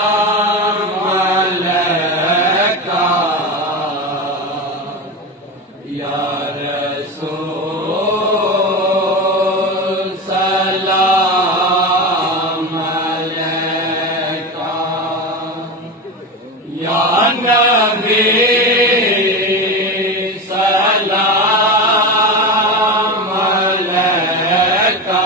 سلام علیکہ یا رسول سلام علیکہ یا نبی سلام علیکہ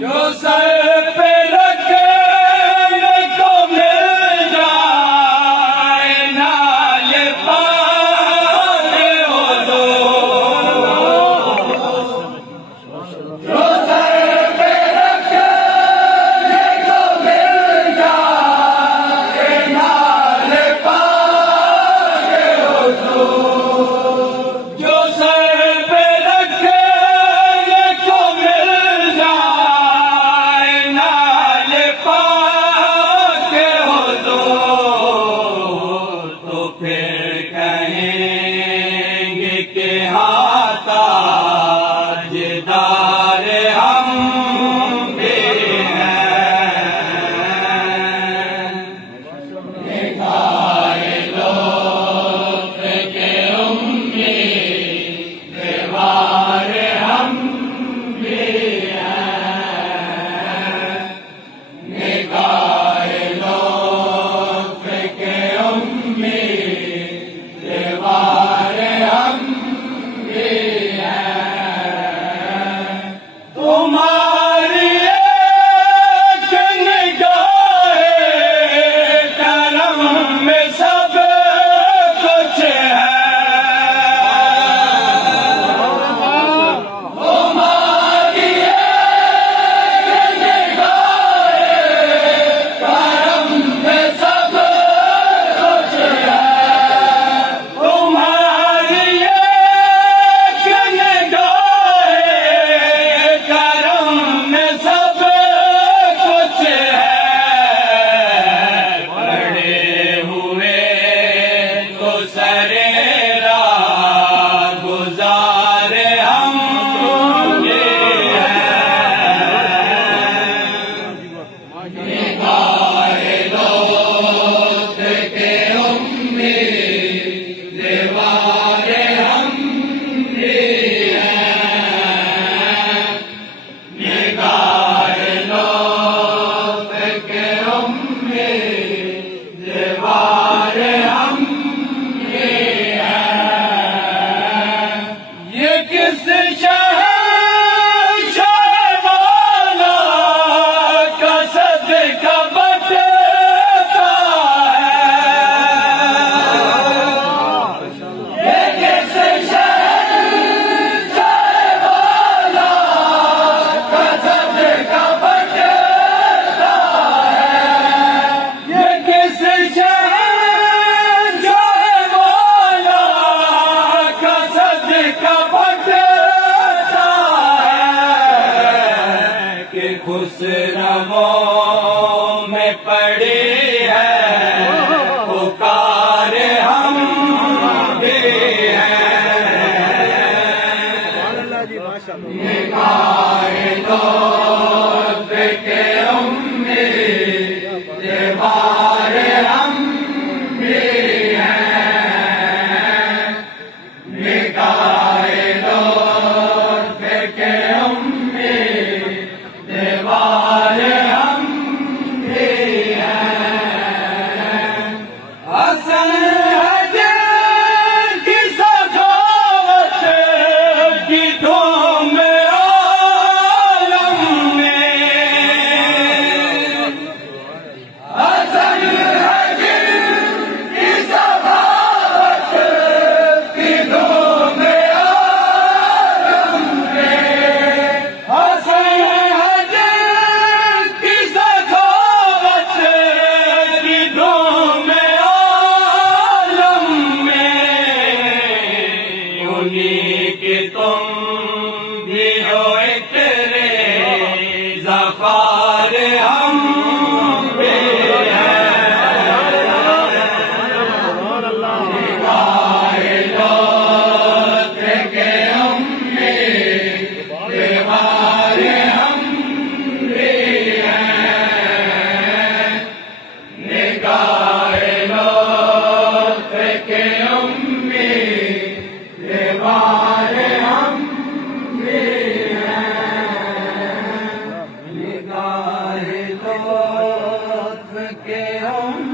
جو سر پہ رکھنے کو مل جائے نال پاک حضور، جو سر پہ رکھنے کو مل جائے نال پاک حضور، جو سر پہ رکھنے کو مل جائے نال پاک حضور، تو پھر کہیں گے کہ ہاں تاجدار ہم بھی ہیں، نگاہ لطف کے امی دیوار ہم بھی ہیں، نگاہ لطف کے امی دیوار ہم بھی ہیں، تمہاری ایک نگاہ کرم میں سب کچھ ہے، تمہاری ایک نگاہ کرم میں سب کچھ ہے، تمہاری ایک نگاہ کرم میں سب کچھ ہے، پڑے ہوئے تو سرے راہ گزار ہم بھی ہیں، نگاہ لطف کے امی دیوار ہم بھی ہیں، نگاہ لطف کے امی دیوار ہم بھی ہیں، یہ کس شہر والا کا صدقہ بٹتا ہے، یہ کس شہر والا کا صدقہ بٹتا ہے، یہ کس شہر والا کا صدقہ بٹتا ہے، کہ خسرووں میں پڑی ہے پکار ہم بھی ہیں، نگاہ لطف کے امی دیوار ہم بھی ہیں، نگاہ لطف کے امی دیوار ہم بھی ہیں، حسن ہے جن کی سخاوت کی دھوم عالم میں، حسن ہے جن کی سخاوت کی دھوم عالم میں، حسن ہے جن کی سخاوت کی دھوم عالم میں، انہیں کے تم بھی ہو اترے ظفار ہم بھی ہیں، نگاہ لطف کے امی دیوار ہم بھی ہیں، نگاہ لطف کے امی دیوار ہم بھی ہیں، نگاہ لطف کے امی